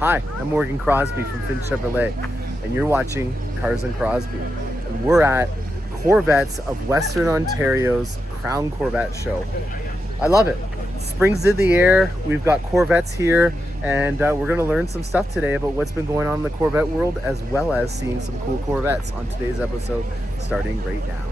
Hi, I'm Morgan Crosby from Finn Chevrolet, and you're watching Cars and Crosby. And we're at Corvettes of Western Ontario's Crown Corvette Show. I love it. Spring's in the air. We've got Corvettes here, and we're going to learn some stuff today about what's been going on in the Corvette world, as well as seeing some cool Corvettes on today's episode, starting right now.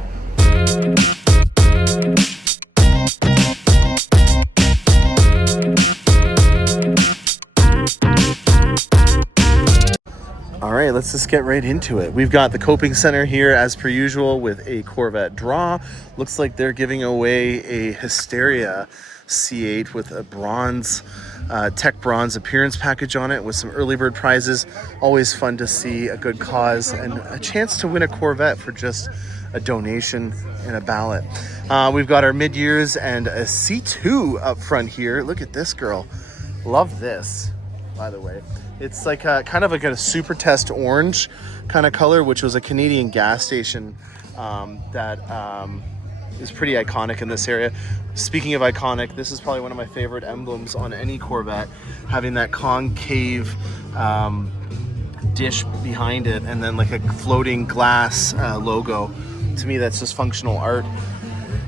All right, let's just get right into it. We've got the Coping Center here as per usual with a Corvette draw. Looks like they're giving away a Hysteria C8 with a bronze, tech bronze appearance package on it with some early bird prizes. Always fun to see a good cause and a chance to win a Corvette for just a donation and a ballot. We've got our mid-years and a C2 up front here. Look at this girl. Love this, by the way. It's like a kind of like a super test orange kind of color, which was a Canadian gas station that is pretty iconic in this area. Speaking of iconic, this is probably one of my favorite emblems on any Corvette, having that concave dish behind it and then like a floating glass logo. To me, that's just functional art.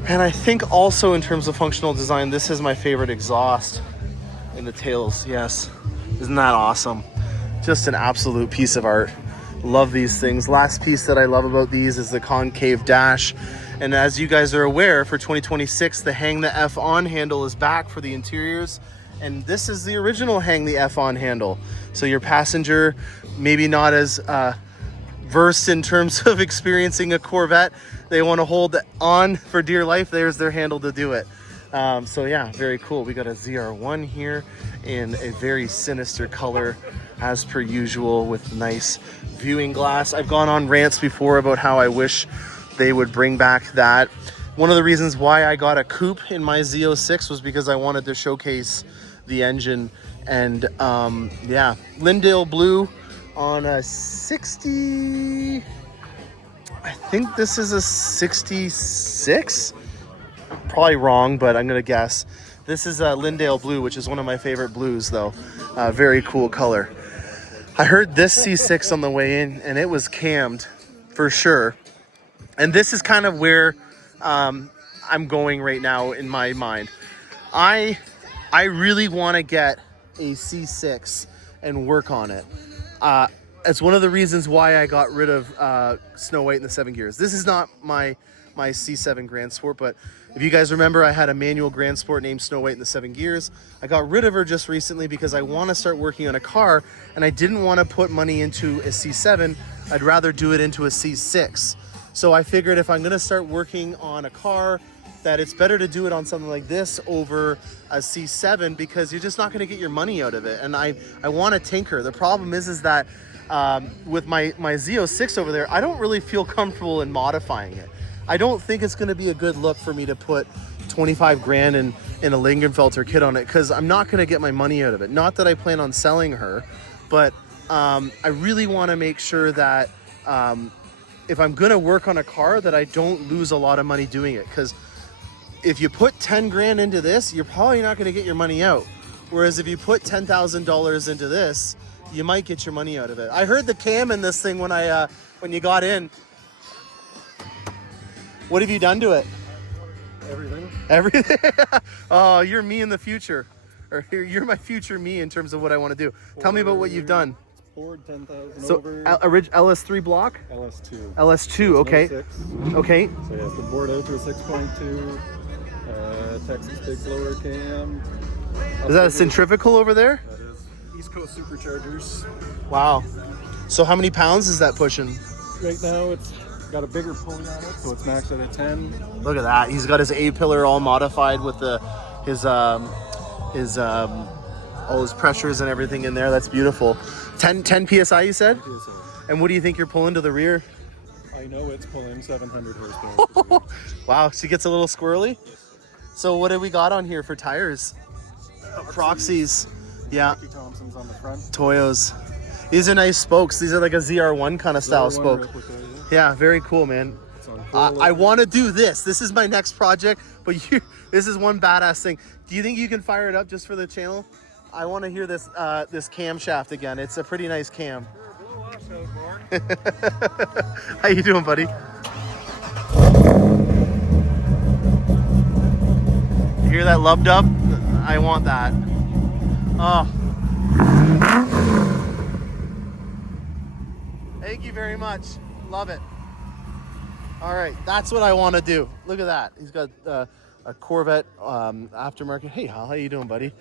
And I think also in terms of functional design, this is my favorite exhaust in the tails. Yes. Isn't that awesome? Just an absolute piece of art. Love these things. Last piece that I love about these is the concave dash. And as you guys are aware, for 2026, the Hang the F On handle is back for the interiors. And this is the original Hang the F On handle. So your passenger, maybe not as versed in terms of experiencing a Corvette, they want to hold on for dear life. There's their handle to do it. So yeah, very cool. We got a ZR1 here in a very sinister color as per usual with nice viewing glass. I've gone on rants before about how I wish they would bring back that. One of the reasons why I got a coupe in my Z06 was because I wanted to showcase the engine. And yeah, Lindale blue on a 60, I think this is a 66. Probably wrong, but I'm gonna guess. This is a Lindale blue, which is one of my favorite blues though. Very cool color. I heard this C6 on the way in and it was cammed for sure. And this is kind of where I'm going right now in my mind. I really want to get a C6 and work on it. It's one of the reasons why I got rid of Snow White in the 7 gears. This is not my C7 Grand Sport, but if you guys remember, I had a manual Grand Sport named Snow White in the 7 gears. I got rid of her just recently because I want to start working on a car and I didn't want to put money into a C7. I'd rather do it into a C6. So I figured if I'm going to start working on a car, that it's better to do it on something like this over a C7 because you're just not going to get your money out of it. And I want to tinker. The problem is that with my Z06 over there, I don't really feel comfortable in modifying it. I don't think it's going to be a good look for me to put 25 grand in a Lingenfelter kit on it because I'm not going to get my money out of it. Not that I plan on selling her, but I really want to make sure that if I'm going to work on a car that I don't lose a lot of money doing it. Because if you put 10 grand into this, you're probably not going to get your money out. Whereas if you put $10,000 into this, you might get your money out of it. I heard the cam in this thing when you got in. What have you done to it? Everything. Everything? Oh, you're me in the future. Or you're my future me in terms of what I want to do. Tell me about what you've done. Ford 10,000 so, over. LS3 block? LS2. LS2, okay. 06. Okay. So yeah, the board out to a 6.2. Texas big blower cam. Is that a centrifugal over there? That is. East Coast Superchargers. Wow. So how many pounds is that pushing? Right now it's got a bigger pulley on it, so it's maxed out at 10. Look at that. He's got his A-pillar all modified with his all his pressures and everything in there. That's beautiful. 10 PSI you said? 10 PSI. And what do you think you're pulling to the rear? I know it's pulling 700 horsepower. Wow, she gets a little squirrely? So what have we got on here for tires? Proxies. Yeah. Thompson's on the front. Toyos. These are nice spokes. These are like a ZR1 kind of style spoke. Replica, yeah, very cool, man. I want to do this. This is my next project, but this is one badass thing. Do you think you can fire it up just for the channel? I want to hear this this camshaft again. It's a pretty nice cam. How you doing, buddy? You hear that lub dub? I want that. Oh. Thank you very much. Love it. All right, that's what I want to do. Look at that. He's got a Corvette aftermarket. Hey, Hal, how you doing, buddy?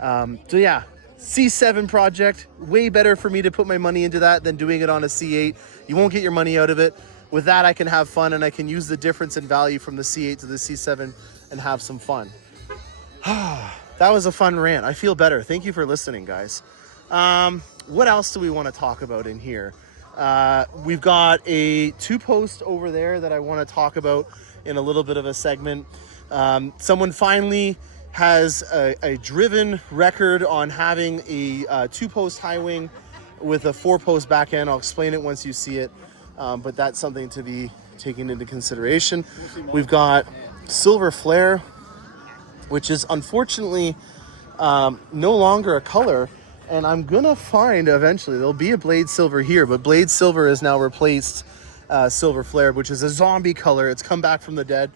So yeah, C7 project. Way better for me to put my money into that than doing it on a C8. You won't get your money out of it. With that, I can have fun, and I can use the difference in value from the C8 to the C7 and have some fun. That was a fun rant. I feel better. Thank you for listening, guys. What else do we want to talk about in here? We've got a 2-post over there that I want to talk about in a little bit of a segment. Someone finally has a driven record on having a 2-post high wing with a 4-post back end. I'll explain it once you see it, but that's something to be taken into consideration. We've got silver flare, which is unfortunately no longer a color. And I'm gonna find eventually, there'll be a blade silver here, but blade silver has now replaced silver flare, which is a zombie color. It's come back from the dead.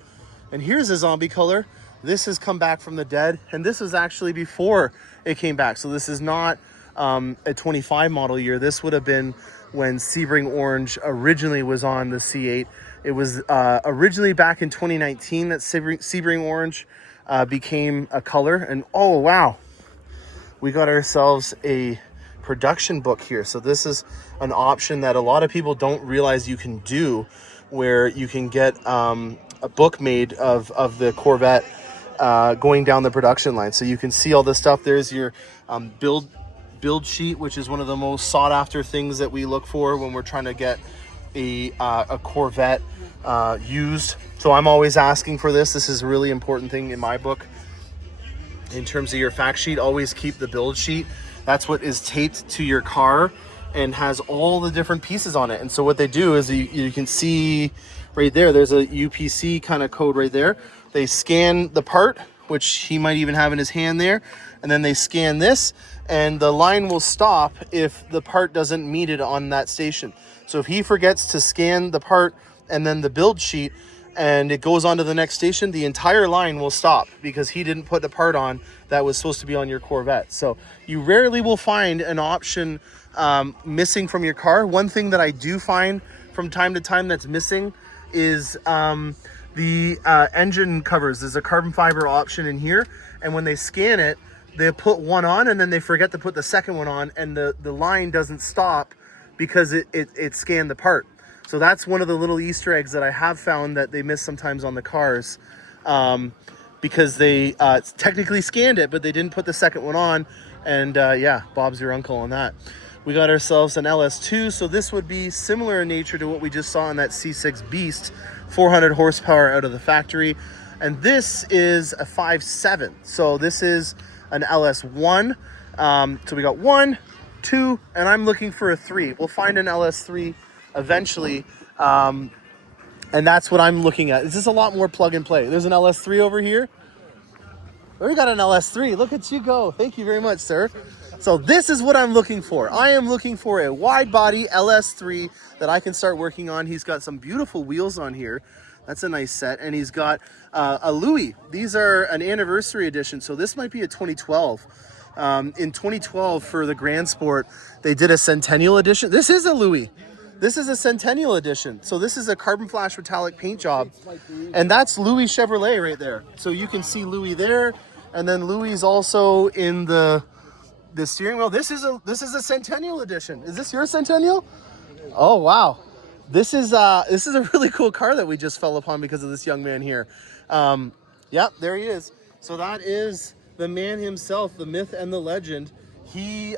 And here's a zombie color. This has come back from the dead. And this was actually before it came back. So this is not a 25 model year. This would have been when Sebring Orange originally was on the C8. It was originally back in 2019 that Sebring Orange became a color. And oh, wow. We got ourselves a production book here. So this is an option that a lot of people don't realize you can do, where you can get a book made of the Corvette going down the production line. So you can see all this stuff. There's your build sheet, which is one of the most sought after things that we look for when we're trying to get a Corvette used. So I'm always asking for this. This is a really important thing in my book. In terms of your fact sheet, always keep the build sheet. That's what is taped to your car and has all the different pieces on it. And so what they do is you can see right there, there's a UPC kind of code right there. They scan the part, which he might even have in his hand there, and then they scan this, and the line will stop if the part doesn't meet it on that station. So if he forgets to scan the part and then the build sheet, and it goes on to the next station, the entire line will stop because he didn't put the part on that was supposed to be on your Corvette. So you rarely will find an option missing from your car. One thing that I do find from time to time that's missing is the engine covers. There's a carbon fiber option in here, and when they scan it, they put one on and then they forget to put the second one on, and the line doesn't stop because it scanned the part. So that's one of the little Easter eggs that I have found that they miss sometimes on the cars, because they technically scanned it, but they didn't put the second one on. And yeah, Bob's your uncle on that. We got ourselves an LS2. So this would be similar in nature to what we just saw in that C6 Beast, 400 horsepower out of the factory. And this is a 5.7. So this is an LS1. So we got 1, 2, and I'm looking for a 3. We'll find an LS3 eventually, and that's what I'm looking at. This is a lot more plug and play. There's an LS3 over here. We got an LS3. Look at you go. Thank you very much, sir. So this is what I'm looking for. I am looking for a wide body LS3 that I can start working on. He's got some beautiful wheels on here. That's a nice set. And he's got a Louis. These are an anniversary edition. So this might be a 2012. In 2012 for the Grand Sport, they did a Centennial edition. This is a Louis. This is a Centennial edition. So this is a carbon flash metallic paint job. And that's Louis Chevrolet right there. So you can see Louis there. And then Louis is also in the steering wheel. This is a Centennial edition. Is this your Centennial? Oh, wow. This is a really cool car that we just fell upon because of this young man here. Yep, there he is. So that is the man himself, the myth and the legend. He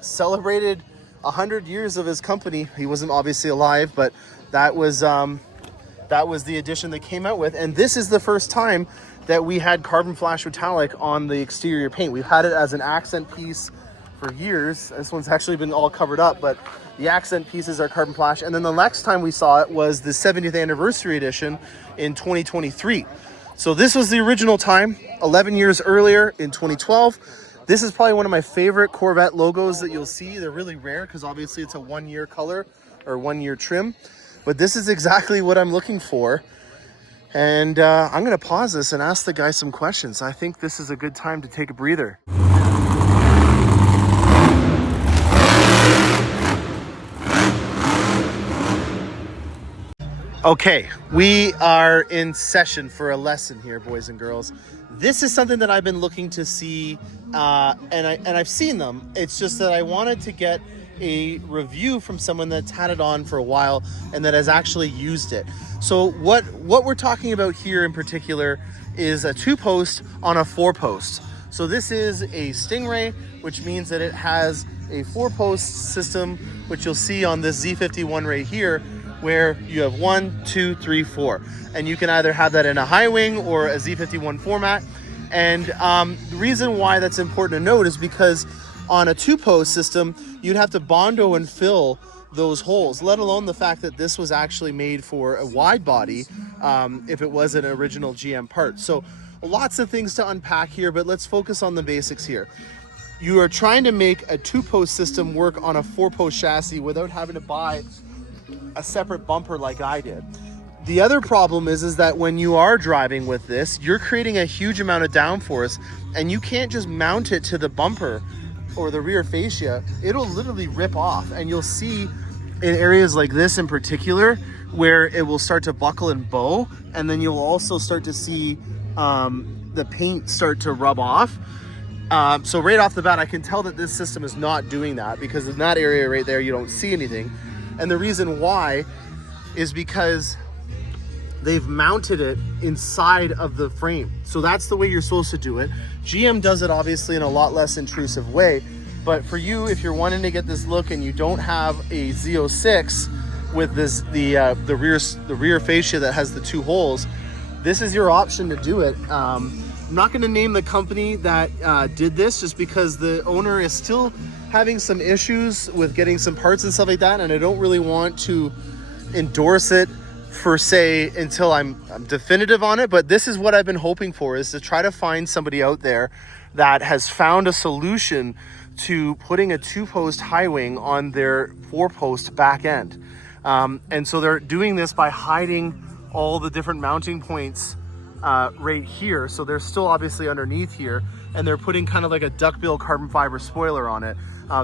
celebrated 100 years of his company. He wasn't obviously alive, but that was the edition they came out with. And this is the first time that we had carbon flash metallic on the exterior paint. We've had it as an accent piece for years. This one's actually been all covered up, but the accent pieces are carbon flash. And then the next time we saw it was the 70th anniversary edition in 2023. So this was the original time, 11 years earlier in 2012. This is probably one of my favorite Corvette logos that you'll see. They're really rare because obviously it's a 1-year color or 1-year trim. But this is exactly what I'm looking for. And I'm going to pause this and ask the guy some questions. I think this is a good time to take a breather. Okay, we are in session for a lesson here, boys and girls. This is something that I've been looking to see, and I've seen them. It's just that I wanted to get a review from someone that's had it on for a while and that has actually used it. So what we're talking about here in particular is a 2-post on a 4-post. So this is a Stingray, which means that it has a 4-post system, which you'll see on this Z51 right here, where you have 1, 2, 3, 4. And you can either have that in a high wing or a Z51 format. And the reason why that's important to note is because on a 2-post system, you'd have to Bondo and fill those holes, let alone the fact that this was actually made for a wide body if it was an original GM part. So lots of things to unpack here, but let's focus on the basics here. You are trying to make a 2-post system work on a 4-post chassis without having to buy a separate bumper like I did. The other problem is that when you are driving with this, you're creating a huge amount of downforce, and you can't just mount it to the bumper or the rear fascia. It'll literally rip off, and you'll see in areas like this in particular where it will start to buckle and bow, and then you'll also start to see the paint start to rub off. So right off the bat, I can tell that this system is not doing that, because in that area right there, you don't see anything. And the reason why is because they've mounted it inside of the frame. So that's the way you're supposed to do it. GM does it obviously in a lot less intrusive way, but for you, if you're wanting to get this look and you don't have a Z06 with this the rear fascia that has the 2 holes, this is your option to do it. I'm not going to name the company that did this, just because the owner is still having some issues with getting some parts and stuff like that, and I don't really want to endorse it per se until I'm definitive on it. But this is what I've been hoping for, is to try to find somebody out there that has found a solution to putting a 2-post high wing on their 4-post back end. And so they're doing this by hiding all the different mounting points right here. So they're still obviously underneath here, and they're putting kind of like a duckbill carbon fiber spoiler on it.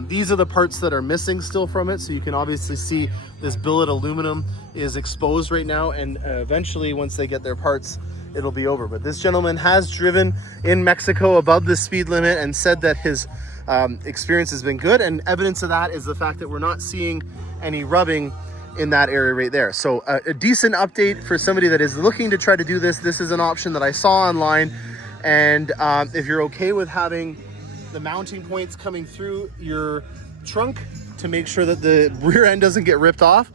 These are the parts that are missing still from it. So you can obviously see this billet aluminum is exposed right now, and eventually once they get their parts, it'll be over. But this gentleman has driven in Mexico above the speed limit and said that his experience has been good, and evidence of that is the fact that we're not seeing any rubbing in that area right there. So a decent update for somebody that is looking to try to do this. This is an option that I saw online, and if you're okay with having the mounting points coming through your trunk to make sure that the rear end doesn't get ripped off,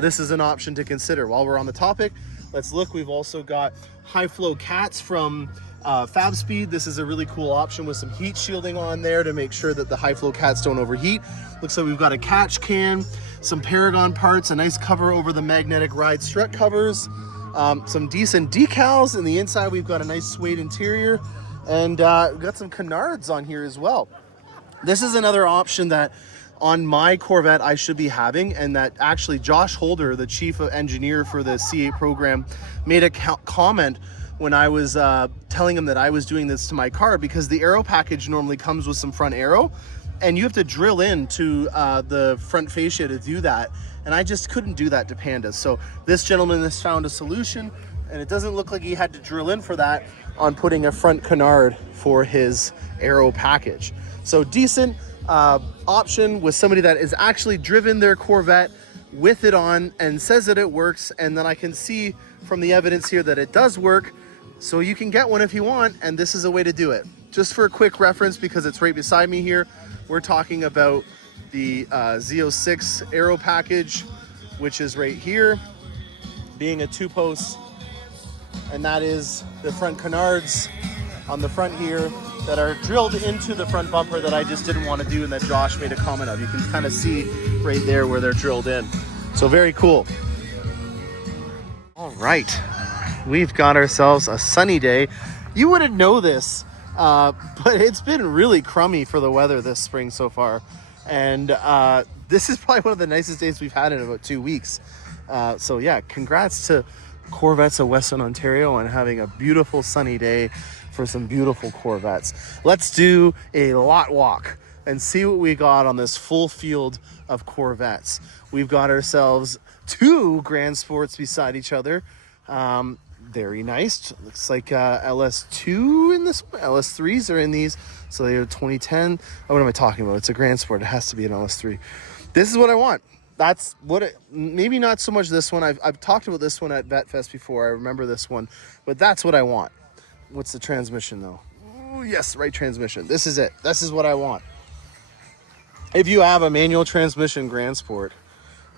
this is an option to consider. While we're on the topic, let's look. We've also got high flow cats from Fab Speed. This is a really cool option with some heat shielding on there to make sure that the high flow cats don't overheat. Looks like we've got a catch can, some Paragon parts, a nice cover over the magnetic ride strut covers, some decent decals. In the inside, we've got a nice suede interior, and we've got some canards on here as well. This is another option that on my Corvette I should be having, and that actually Josh Holder, the chief engineer for the C8 program, made a comment when I was telling him that I was doing this to my car, because the aero package normally comes with some front aero, and you have to drill into the front fascia to do that, and I just couldn't do that to Pandas. So this gentleman has found a solution, and it doesn't look like he had to drill in for that on putting a front canard for his aero package. So decent option with somebody that is actually driven their Corvette with it on and says that it works, and then I can see from the evidence here that it does work. So you can get one if you want, and this is a way to do it. Just for a quick reference, because it's right beside me here, we're talking about the Z06 aero package, which is right here, being a 2-post, and that is the front canards on the front here that are drilled into the front bumper that I just didn't want to do, and that Josh made a comment of. You can kind of see right there where they're drilled in. So very cool. All right, we've got ourselves a sunny day. You wouldn't know this But it's been really crummy for the weather this spring so far. And this is probably one of the nicest days we've had in about 2 weeks. So yeah, congrats to Corvettes of Western Ontario on having a beautiful sunny day for some beautiful Corvettes. Let's do a lot walk and see what we got on this full field of Corvettes. We've got ourselves 2 Grand Sports beside each other. Very nice. Looks like LS2 in this one. LS3s are in these. So they are 2010. Oh, what am I talking about? It's a Grand Sport. It has to be an LS3. This is what I want. That's what it, maybe not so much this one. I've talked about this one at Vet Fest before. I remember this one, but that's what I want. What's the transmission though? Ooh, yes, right transmission. This is it. This is what I want. If you have a manual transmission Grand Sport,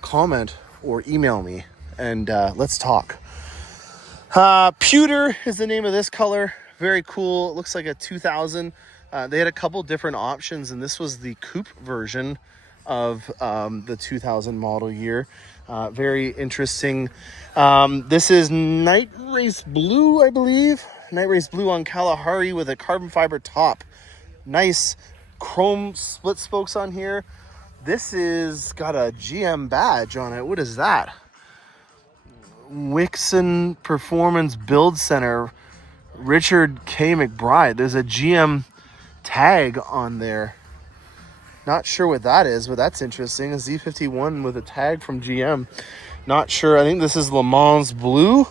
comment or email me and let's talk. Pewter is the name of this color. Very cool. It looks like a 2000. They had a couple different options, and this was the coupe version of the 2000 model year. Very interesting. This is Night Race Blue, I believe. Night Race Blue on Kalahari with a carbon fiber top. Nice chrome split spokes on here. This is got a GM badge on it. What is that? Wixon Performance Build Center, Richard K. McBride. There's a GM tag on there. Not sure what that is, but that's interesting. A Z51 with a tag from GM. Not sure. I think this is Le Mans Blue.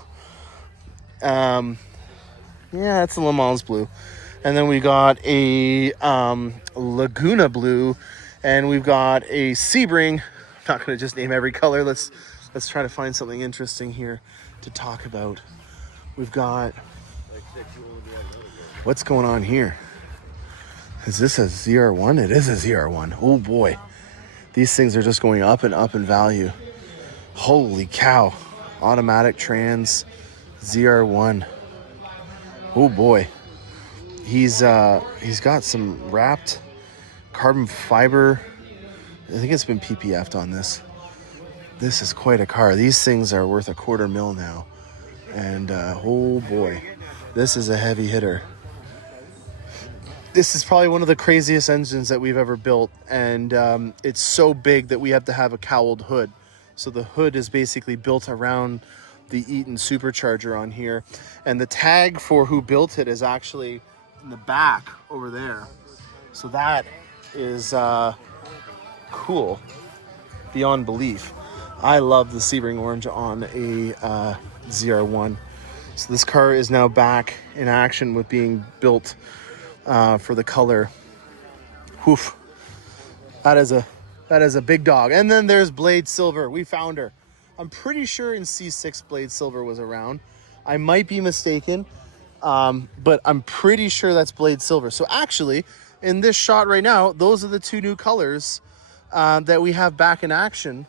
Yeah, it's a Le Mans Blue. And then we got a Laguna Blue, and we've got a Sebring. I'm not going to just name every color. Let's try to find something interesting here to talk about. We've got... What's going on here? Is this a ZR1? It is a ZR1. Oh boy. These things are just going up and up in value. Holy cow. Automatic trans ZR1. Oh boy. He's got some wrapped carbon fiber. I think it's been PPF'd on this. This is quite a car. These things are worth $250,000 now. And oh boy, this is a heavy hitter. This is probably one of the craziest engines that we've ever built. And it's so big that we have to have a cowled hood. So the hood is basically built around the Eaton supercharger on here. And the tag for who built it is actually in the back over there. So that is cool beyond belief. I love the Sebring orange on a ZR1. So this car is now back in action with being built for the color. Woof. That is a big dog. And then there's Blade Silver. We found her. I'm pretty sure in C6 Blade Silver was around. I might be mistaken, but I'm pretty sure that's Blade Silver. So actually, in this shot right now, those are the 2 new colors that we have back in action.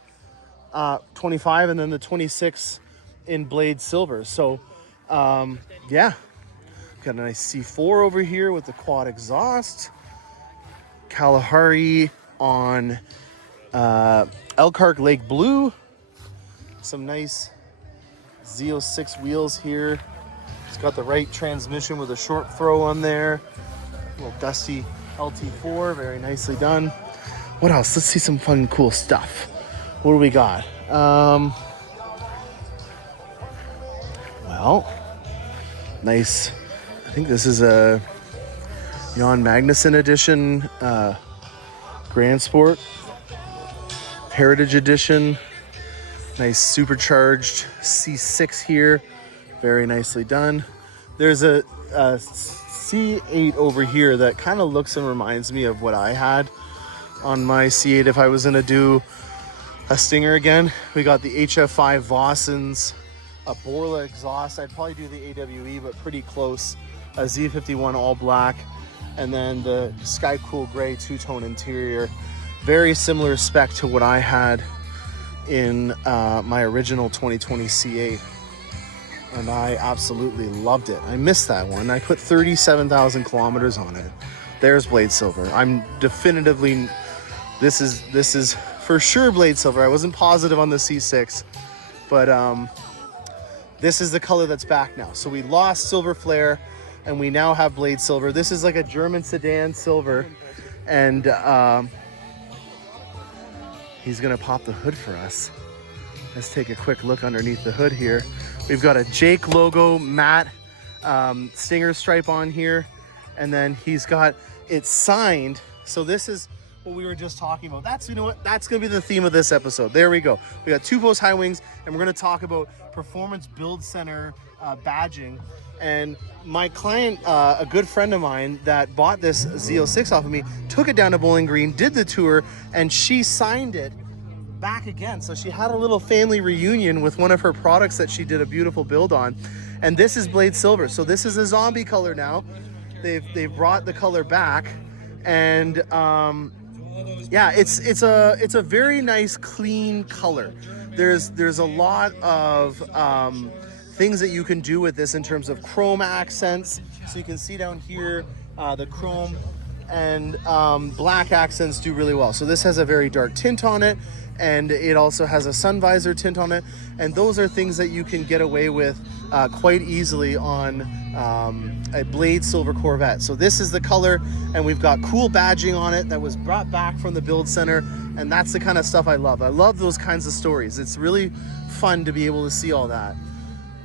25 and then the 26 in Blade Silver. So yeah, got a nice C4 over here with the quad exhaust. Kalahari on Elkhart Lake Blue. Some nice Z06 wheels here. It's got the right transmission with a short throw on there. A little dusty LT4, very nicely done. What else? Let's see some fun, cool stuff. What do we got? Well, nice. I think this is a Jan Magnuson edition Grand Sport. Heritage edition. Nice supercharged C6 here. Very nicely done. There's a C8 over here that kind of looks and reminds me of what I had on my C8 if I was going to do a Stinger again. We got the HF5 Vossens, a Borla exhaust. I'd probably do the AWE, but pretty close. A Z51 all black, and then the Sky Cool Gray two-tone interior. Very similar spec to what I had in my original 2020 C8. And I absolutely loved it. I missed that one. I put 37,000 kilometers on it. There's Blade Silver. I'm definitively, this is for sure Blade Silver. I wasn't positive on the C6, but this is the color that's back now. So we lost Silver Flare, and we now have blade silver. This is like a German sedan silver, and he's gonna pop the hood for us. Let's take a quick look underneath the hood here. We've got a Jake logo matte stinger stripe on here, and then he's got it signed. So this is what we were just talking about. That's, you know what, that's gonna be the theme of this episode. There we go. We got 2-post high wings, and we're gonna talk about Performance Build Center badging. And my client, a good friend of mine that bought this Z06 off of me, took it down to Bowling Green, did the tour, and she signed it back again. So she had a little family reunion with one of her products that she did a beautiful build on. And this is blade silver. So this is a zombie color now. They've brought the color back, and yeah, it's a very nice clean color. There's a lot of things that you can do with this in terms of chrome accents. So you can see down here the chrome and black accents do really well. So this has a very dark tint on it, and it also has a sun visor tint on it, and those are things that you can get away with quite easily on a blade silver Corvette. So this is the color, and we've got cool badging on it that was brought back from the build center, and that's the kind of stuff I love. I love those kinds of stories. It's really fun to be able to see all that.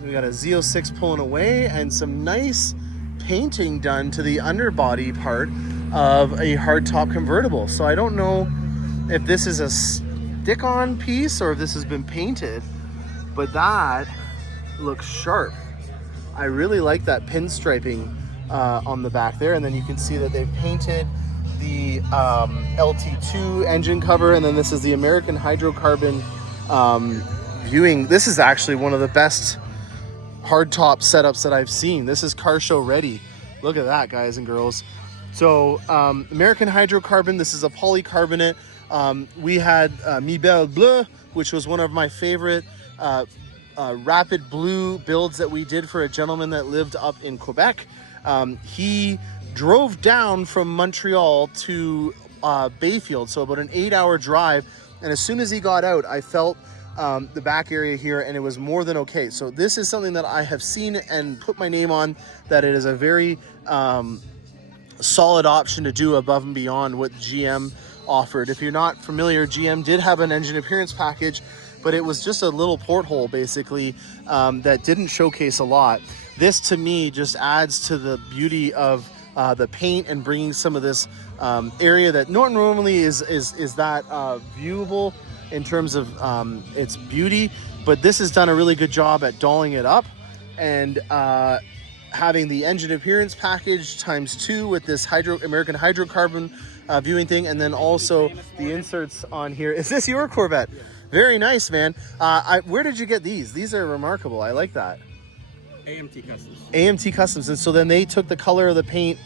We got a Z06 pulling away, and some nice painting done to the underbody part of a hardtop convertible. So I don't know if this is a stick-on piece or if this has been painted, but that looks sharp. I really like that pinstriping on the back there, and then you can see that they've painted the LT2 engine cover, and then this is the American hydrocarbon viewing. This is actually one of the best hardtop setups that I've seen. This is car show ready. Look at that, guys and girls. So American hydrocarbon, this is a polycarbonate. We had Mi Belle Bleu, which was one of my favorite rapid blue builds that we did for a gentleman that lived up in Quebec. He drove down from Montreal to Bayfield, so about an 8-hour drive, and as soon as he got out, I felt the back area here, and it was more than okay. So this is something that I have seen and put my name on, that it is a very solid option to do above and beyond what GM offered. If you're not familiar, GM did have an engine appearance package, but it was just a little porthole basically that didn't showcase a lot. This to me just adds to the beauty of the paint and bringing some of this area that normally is that viewable in terms of its beauty, but this has done a really good job at dolling it up, and having the engine appearance package ×2 with this American hydrocarbon viewing thing, and then also the inserts on here. Is this your Corvette? Yeah. Very nice, man. Where did you get these? These are remarkable. I like that. AMT Customs. AMT Customs. And so then they took the color of the paint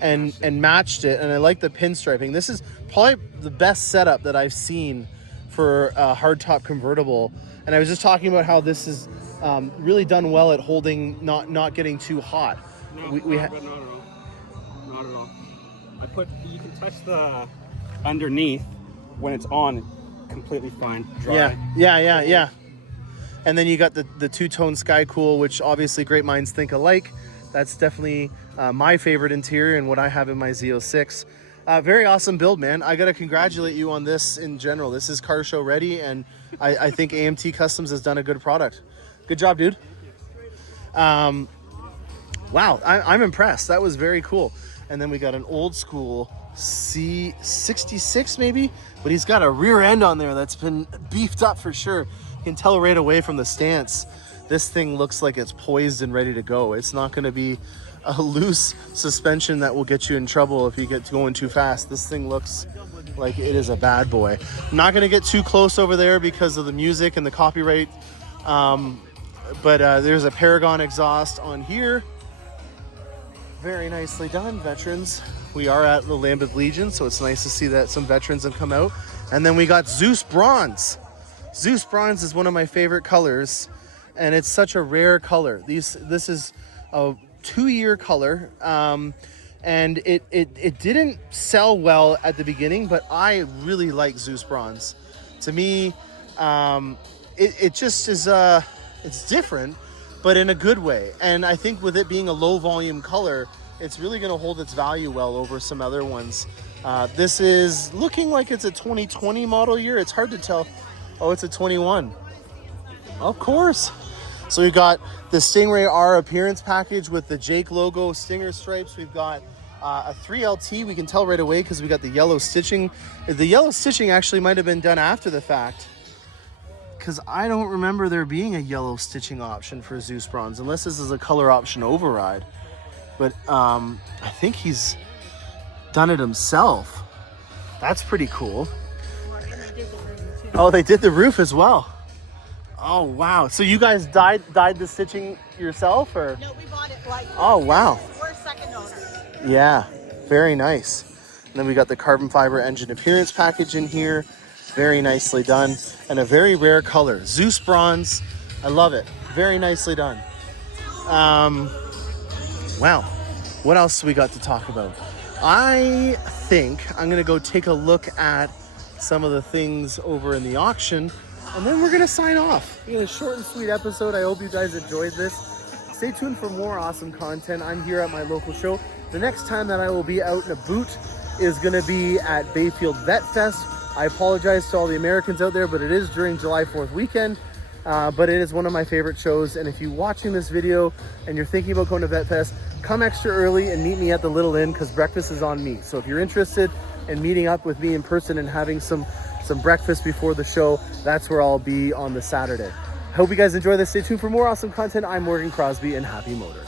and matched it, and I like the pinstriping. This is probably the best setup that I've seen for a hardtop convertible. And I was just talking about how this is really done well at holding, not getting too hot. Not at all. Not at all. You can touch the underneath when it's on, completely fine, dry. Yeah. And then you got the two-tone Sky Cool, which obviously great minds think alike. That's definitely my favorite interior and what I have in my Z06. Very awesome build, man. I got to congratulate you on this in general. This is car show ready, and I think AMT Customs has done a good product. Good job, dude. Wow, I'm impressed. That was very cool. And then we got an old school C66 maybe, but he's got a rear end on there that's been beefed up for sure. You can tell right away from the stance. This thing looks like it's poised and ready to go. It's not going to be a loose suspension that will get you in trouble if you get going too fast. This thing looks like it is a bad boy. I'm not going to get too close over there because of the music and the copyright, but there's a Paragon exhaust on here. Very nicely done, veterans. We are at the Lambeth Legion, so it's nice to see that some veterans have come out. And then we got Zeus Bronze. Zeus Bronze is one of my favorite colors, and it's such a rare color. This is a 2-year color, and it didn't sell well at the beginning, but I really like Zeus Bronze. To me, it just is it's different, but in a good way. And I think with it being a low volume color, it's really going to hold its value well over some other ones. This is looking like it's a 2020 model year. It's hard to tell. Oh, it's a 21. Of course. So we've got the Stingray R appearance package with the Jake logo, stinger stripes. We've got a 3LT. We can tell right away because we got the yellow stitching. The yellow stitching actually might have been done after the fact, because I don't remember there being a yellow stitching option for Zeus Bronze, unless this is a color option override. But I think he's done it himself. That's pretty cool. Oh, they did the roof as well. Oh, wow. So you guys dyed the stitching yourself, or? No, we bought it like. Oh, wow. We're second owners. Yeah, very nice. And then we got the carbon fiber engine appearance package in here. Very nicely done. And a very rare color, Zeus Bronze. I love it. Very nicely done. Wow. What else do we got to talk about? I think I'm going to go take a look at some of the things over in the auction, and then we're going to sign off. A short and sweet episode. I hope you guys enjoyed this. Stay tuned for more awesome content. I'm here at my local show. The next time that I will be out in a boot is going to be at Bayfield Vet Fest. I apologize to all the Americans out there, but it is during July 4th weekend. But it is one of my favorite shows. And if you're watching this video and you're thinking about going to Vet Fest, come extra early and meet me at the Little Inn, because breakfast is on me. So if you're interested in meeting up with me in person and having some breakfast before the show, that's where I'll be on the Saturday. Hope you guys enjoy this. Stay tuned for more awesome content. I'm Mcrosbie, and happy motoring.